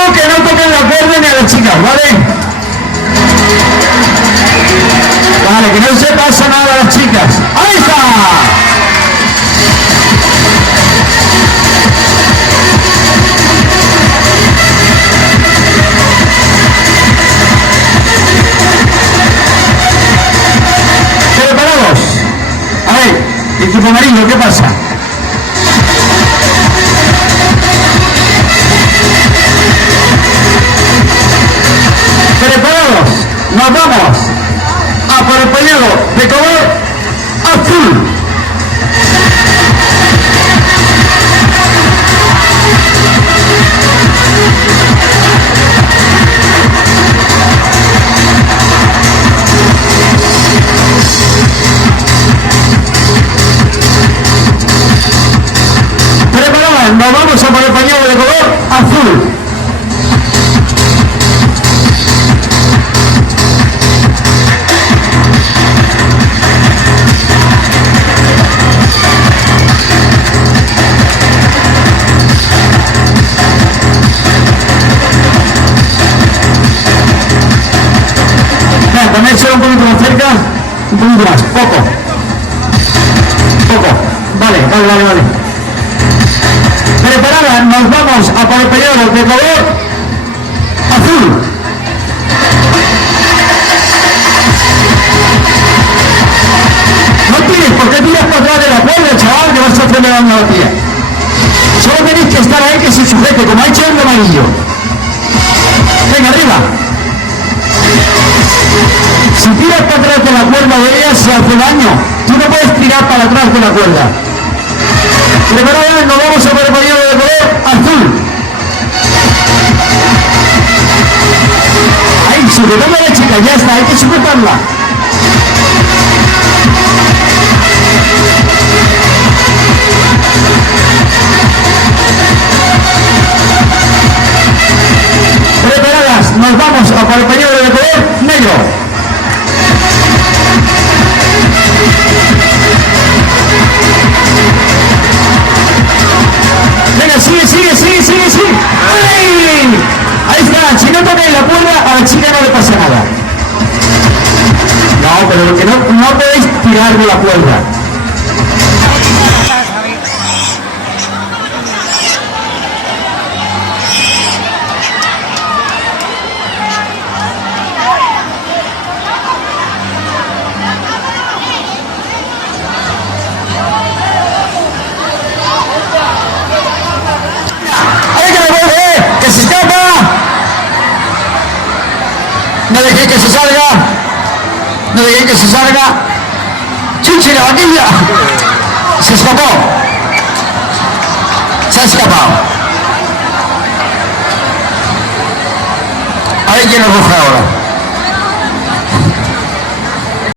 único que no toquen la cuerda ni a las chicas, ¿vale? Vale, que no se pasa nada a las chicas. ¡Ahí está! ¿Preparados? A ver, equipo amarillo, ¿qué pasa? ¿Preparados? Nos vamos a por el pañuelo de color azul. Preparados, nos vamos a por el pañuelo de color azul. Ponérselo un poquito más cerca, un poquito más, poco, vale. Preparada, nos vamos a por el pañuelo de color azul. No tienes por qué tiras para atrás de la cuerda, chaval, que vas a hacerle daño a la tía. Solo tenéis que estar ahí que se sujete, como ha hecho el amarillo. Venga, arriba. Si tiras para atrás de la cuerda de ella se hace daño. Tú no puedes tirar para atrás de la cuerda. Preparados, nos vamos a por el pañuelo de color azul. Ahí, sujetando a la chica, ya está, hay que sujetarla. Preparadas, nos vamos a por el pañuelo de color negro. Venga, sigue. ¡Ay! Ahí está, si no toquéis la cuerda, a la chica no le pasa nada. No, pero lo que no podéis tirar de la cuerda. No dejéis que se salga. ¡Chichi, la vaquilla! Se escapó. Se ha escapado. A ver quién lo coge ahora.